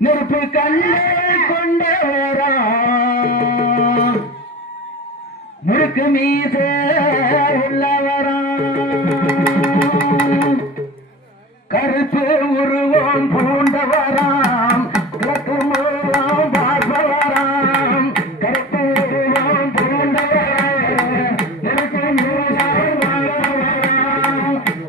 நெருப்பு கண்ணை கொண்டவரா முறுக்கு மீச உள்ளவரா கருப்பு உருவம் பூண்டவராம் கிழக்கு மூலம் பார்ப்பவராம் கருப்பு உருவம் பூண்டவராம் நெருப்பு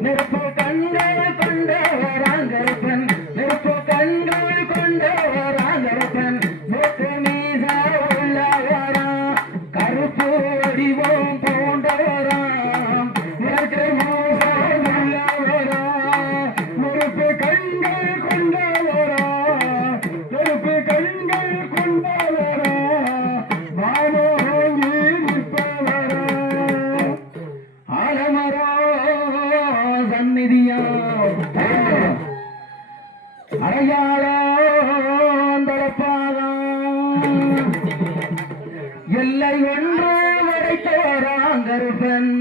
நெருப்பு கண்கள் கொண்டவராம் கருப்பன் நெருப்பு கண்கள் கொண்டவராம் கருப்பன் முறுக்கு மீச உள்ளவரா கருப்பு வடிவம் பூண்டவராம் கிழக்கு மூலம் உள்ளவரா நெருப்பு கண்கள் கொண்டவரா நெருப்பு கண்கள் கொண்டவரா வானோங்கி நிற்பவரா ஆலமரோ சந்நிதியா அடையாளம் தளப்பாதம் எல்லை ஒன்று வரைத்தவராங்கருப்பன்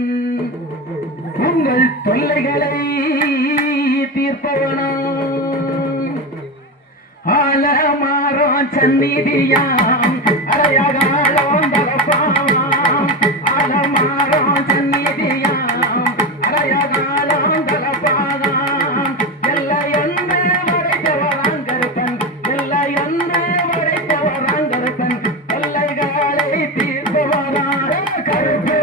உங்கள் தொல்லைகளை தீர்ப்பவனா ஆலமரம் சந்நிதியாம் அடையாளம் தளப்பாம் ஆலமரம் சந்நிதியாம் அடையாளம் தளப்பாதாம் எல்லை ஒன்று வரைத்தவராங்கருப்பன் எல்லை ஒன்று வரைத்தவராங்கருப்பன் தொல்லைகளை தீர்ப்பவரா கருப்பு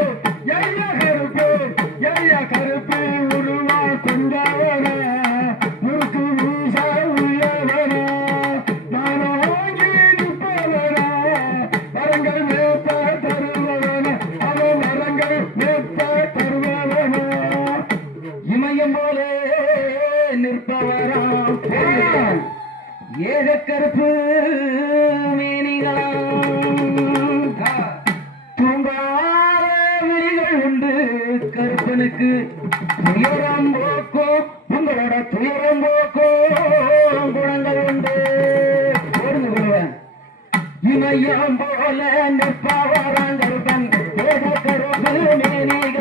எல்ல கருப்பு உருவா கொண்டவரா முறுக்கு வீச உள்ளவரா நானோங்கி நிற்பவரா வரங்கள் மேற்ப தருவவன அவன் வரங்கள் மேற்ப தருவவனா இமயம் போலே நிற்பவரா ஏக கருப்பு மேனிகளாம் தூங்காத விழிகள் உண்டு கருப்பனுக்கு துயரம் போக்கும் உங்களோட துயரம் போக்கும் குணங்கள் உண்டு ஓடுந்து விடுவேன் இமயம் போல நிற்பவராங்கருப்பன் ஏக கருப்பு மேனிகள்